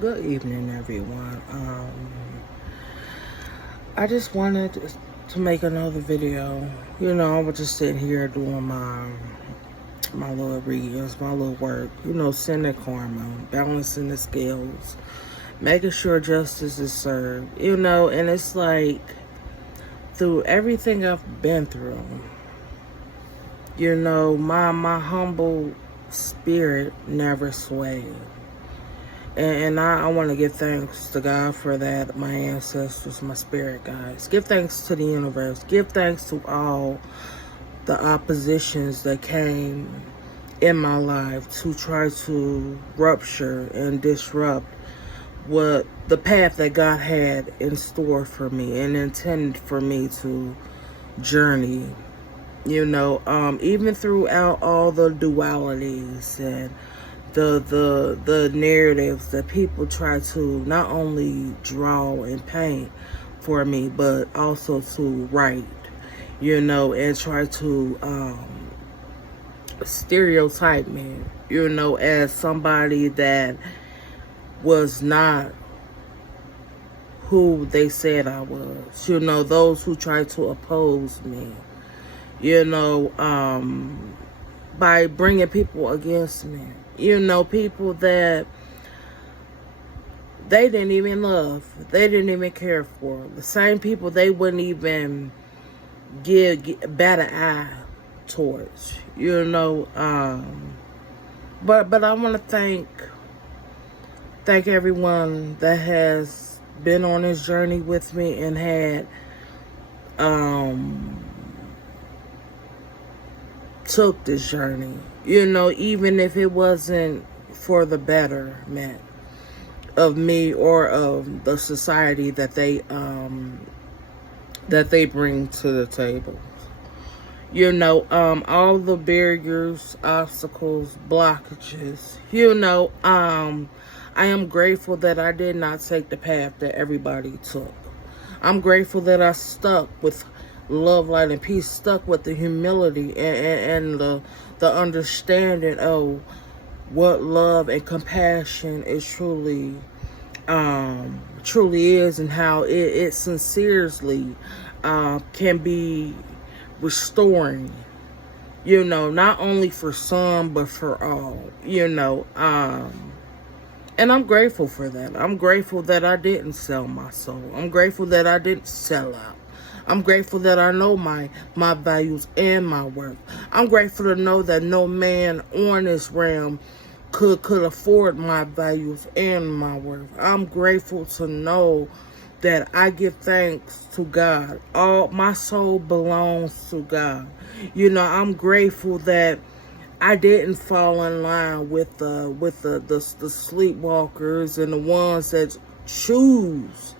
Good evening, everyone. I just wanted to make another video. I was just sitting here doing my little readings, my little work. Sin and karma, balancing the scales, making sure justice is served. And it's like through everything I've been through. My humble spirit never swayed. And I want to give thanks to God for that, my ancestors, my spirit guides. Give thanks to the universe. Give thanks to all the oppositions that came in my life to try to rupture and disrupt what the path that God had in store for me and intended for me to journey. Even throughout all the dualities and the narratives that people try to not only draw and paint for me, but also to write, and try to stereotype me, as somebody that was not who they said I was. Those who try to oppose me, by bringing people against me. People that they didn't even love. They didn't even care for. The same people they wouldn't even bat an eye towards. But I want to thank everyone that has been on this journey with me and had took this journey, even if it wasn't for the betterment of me or of the society that they bring to the table. All the barriers, obstacles, blockages, I am grateful that I did not take the path that everybody took. I'm grateful that I stuck with love, light, and peace, stuck with the humility and the understanding of what love and compassion is truly is, and how it sincerely can be restoring, not only for some but for all, and I'm grateful for that. I'm grateful that I didn't sell my soul. I'm grateful that I didn't sell out. I'm grateful that I know my values and my worth. I'm grateful to know that no man on this realm could afford my values and my worth. I'm grateful to know that I give thanks to God. All my soul belongs to God. I'm grateful that I didn't fall in line with the sleepwalkers and the ones that choose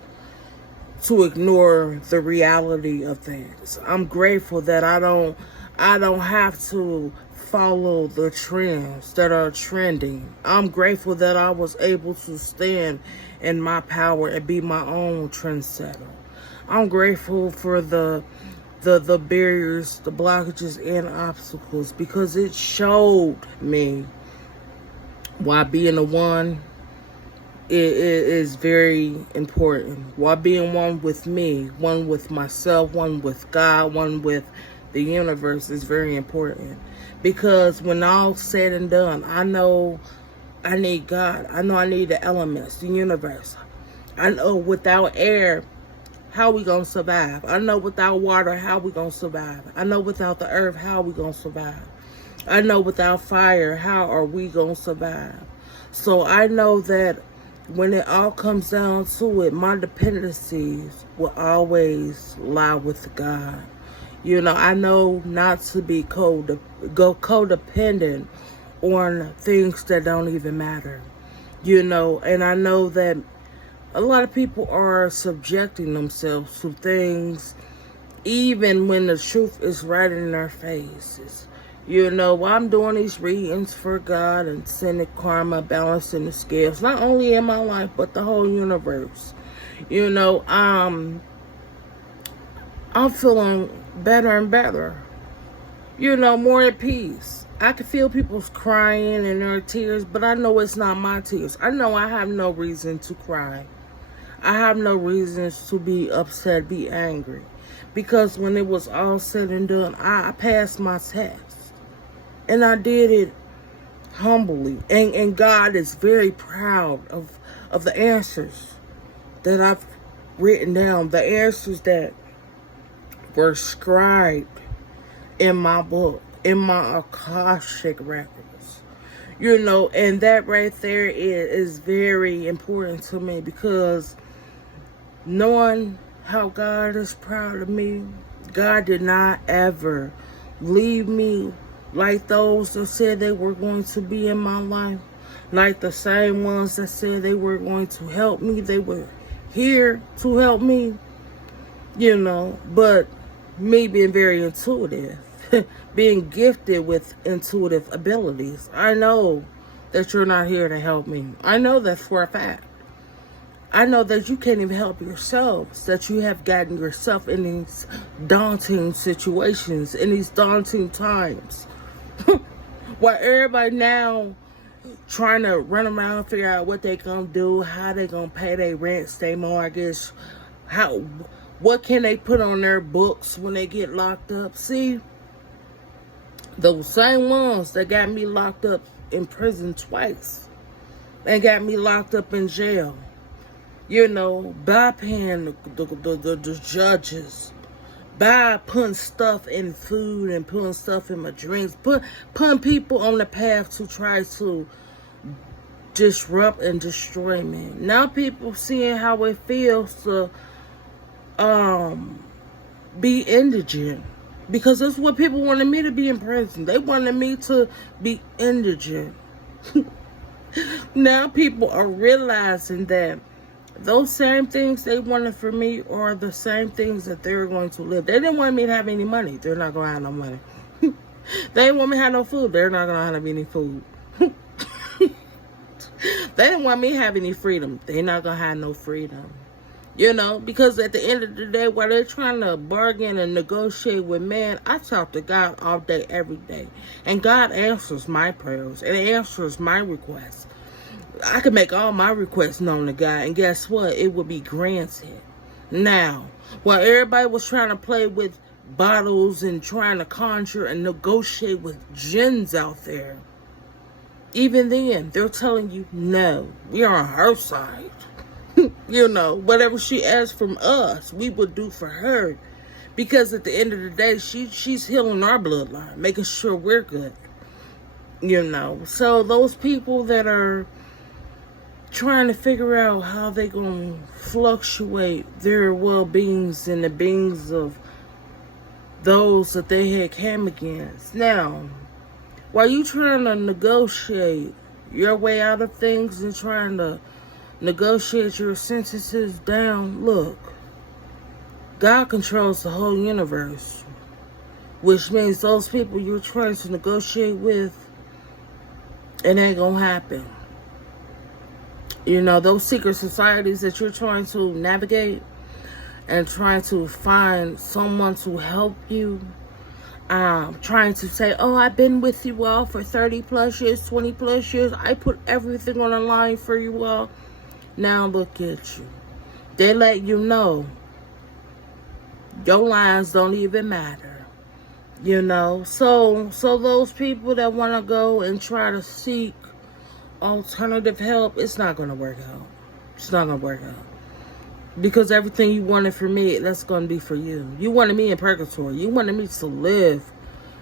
to ignore the reality of things. I'm grateful that I don't have to follow the trends that are trending. I'm grateful that I was able to stand in my power and be my own trendsetter. I'm grateful for the barriers, the blockages, and obstacles, because it showed me why being the one is very important. Why being one with me, one with myself, one with God, one with the universe is very important. Because when all said and done, I know I need God. I know I need the elements, the universe. I know without air, how we gonna survive? I know without water, how we gonna survive? I know without the earth, how we gonna survive? I know without fire, how are we gonna survive? So I know that when it all comes down to it, my dependencies will always lie with God. I know not to be codependent on things that don't even matter. And I know that a lot of people are subjecting themselves to things even when the truth is right in their faces. I'm doing these readings for God and sending karma, balancing the scales, not only in my life, but the whole universe. I'm feeling better and better. More at peace. I can feel people's crying and their tears, but I know it's not my tears. I know I have no reason to cry. I have no reasons to be upset, be angry. Because when it was all said and done, I passed my test. And I did it humbly. And God is very proud of the answers that I've written down. The answers that were scribed in my book, in my Akashic records. You know, and that right there is very important to me, because knowing how God is proud of me, God did not ever leave me like those that said they were going to be in my life, like the same ones that said they were going to help me. They were here to help me, you know, but me being very intuitive, being gifted with intuitive abilities, I know that you're not here to help me. I know that for a fact. I know that you can't even help yourselves, that you have gotten yourself in these daunting situations, in these daunting times. While everybody now trying to run around and figure out what they gonna do, how they gonna pay their rents, their mortgage, what can they put on their books when they get locked up. See, those same ones that got me locked up in prison twice and got me locked up in jail, you know, by paying the judges, by putting stuff in food and putting stuff in my drinks, putting people on the path to try to disrupt and destroy me. Now people seeing how it feels to be indigent, because that's what people wanted me to be in prison. They wanted me to be indigent. Now people are realizing that those same things they wanted for me are the same things that they're going to live. They didn't want me to have any money. They're not going to have no money. They didn't want me to have no food. They're not going to have any food. They didn't want me to have any freedom. They're not going to have no freedom. You know, because at the end of the day, while they're trying to bargain and negotiate with man, I talk to God all day, every day. And God answers my prayers and answers my requests. I can make all my requests known to God, and guess what? It will be granted. Now, while everybody was trying to play with bottles and trying to conjure and negotiate with jinns out there, even then, they're telling you, no, we are on her side. You know, whatever she asks from us, we will do for her. Because at the end of the day, she's healing our bloodline, making sure we're good. You know, so those people that are trying to figure out how they gonna fluctuate their well-beings and the beings of those that they had came against. Now, while you trying to negotiate your way out of things and trying to negotiate your sentences down, look, God controls the whole universe, which means those people you're trying to negotiate with, it ain't gonna happen. You know, those secret societies that you're trying to navigate and trying to find someone to help you, trying to say, oh, I've been with you all for 30 plus years, 20 plus years. I put everything on the line for you all. Now look at you. They let you know your lines don't even matter. You know, so those people that want to go and try to seek alternative help, it's not going to work out. It's not going to work out. Because everything you wanted for me, that's going to be for you. You wanted me in purgatory. You wanted me to live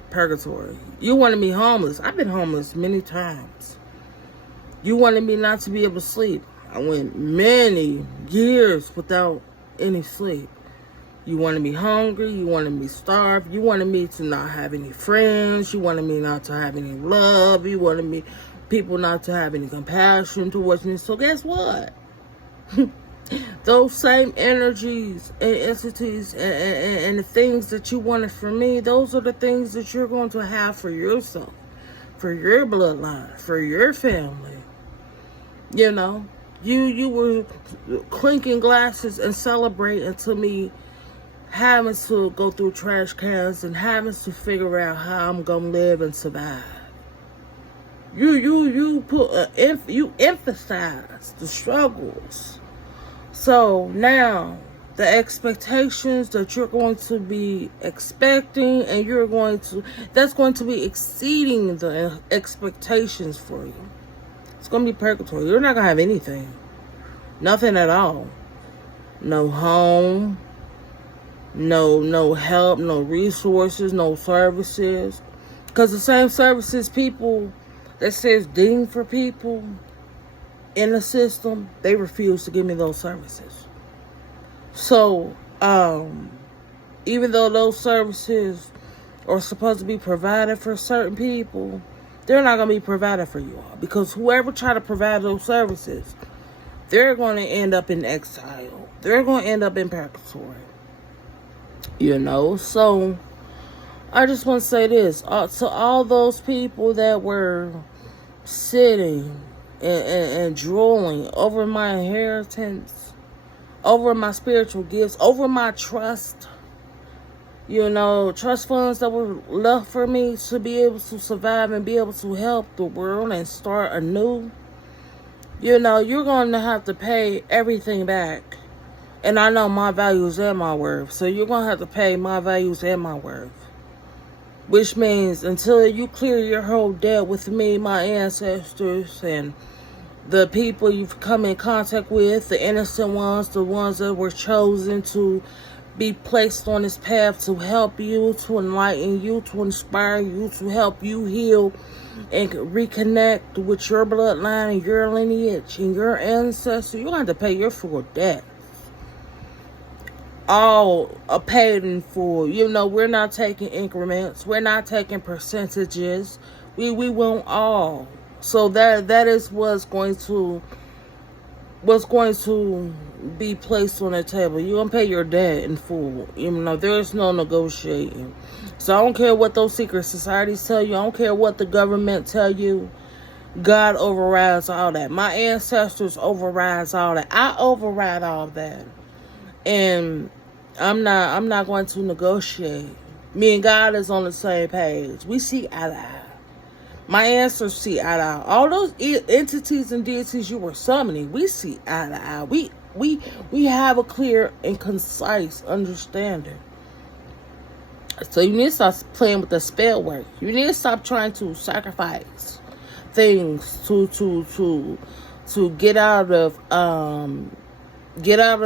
purgatory. You wanted me homeless. I've been homeless many times. You wanted me not to be able to sleep. I went many years without any sleep. You wanted me hungry. You wanted me starved. You wanted me to not have any friends. You wanted me not to have any love. You wanted me people not to have any compassion towards me. So guess what? Those same energies and entities and the things that you wanted from me, those are the things that you're going to have for yourself, for your bloodline, for your family. You know, you were clinking glasses and celebrating to me having to go through trash cans and having to figure out how I'm going to live and survive. You emphasize the struggles. So now the expectations that you're going to be expecting, and that's going to be exceeding the expectations for you. It's going to be purgatory. You're not going to have anything. Nothing at all. No home, no help, no resources, no services. Because the same services people that says deemed for people in the system, they refuse to give me those services. So, even though those services are supposed to be provided for certain people, they're not going to be provided for you all. Because whoever try to provide those services, they're going to end up in exile. They're going to end up in purgatory. So I just want to say this. To all those people that were sitting and drooling over my inheritance, over my spiritual gifts, over my trust, trust funds that were left for me to be able to survive and be able to help the world and start anew, you're going to have to pay everything back. And I know my values and my worth. So you're going to have to pay my values and my worth. Which means until you clear your whole debt with me, my ancestors, and the people you've come in contact with, the innocent ones, the ones that were chosen to be placed on this path to help you, to enlighten you, to inspire you, to help you heal and reconnect with your bloodline and your lineage and your ancestors, you're going to have to pay your full debt. All are paid in full. We're not taking increments. We're not taking percentages. We want all. So that is what's going to be placed on the table. You're going to pay your debt in full. There's no negotiating. So I don't care what those secret societies tell you. I don't care what the government tell you. God overrides all that. My ancestors overrides all that. I override all that. And I'm not going to negotiate. Me and God is on the same page. We see eye to eye. My ancestors see eye to eye. All those entities and deities you were summoning, we see eye to eye. We have a clear and concise understanding. So you need to stop playing with the spell work. You need to stop trying to sacrifice things to get out of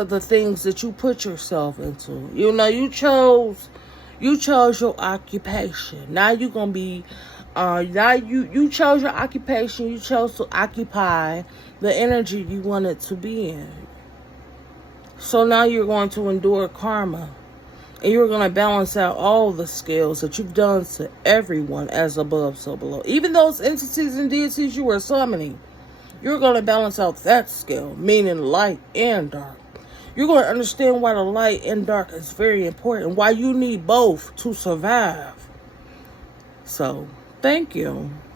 the things that you put yourself into. You chose your occupation. Now you're gonna be now you chose your occupation. You chose to occupy the energy you wanted to be in. So now you're going to endure karma. And you're going to balance out all the scales that you've done to everyone as above, so below. Even those entities and deities you were summoning, you're going to balance out that scale, meaning light and dark. You're going to understand why the light and dark is very important, why you need both to survive. So, thank you.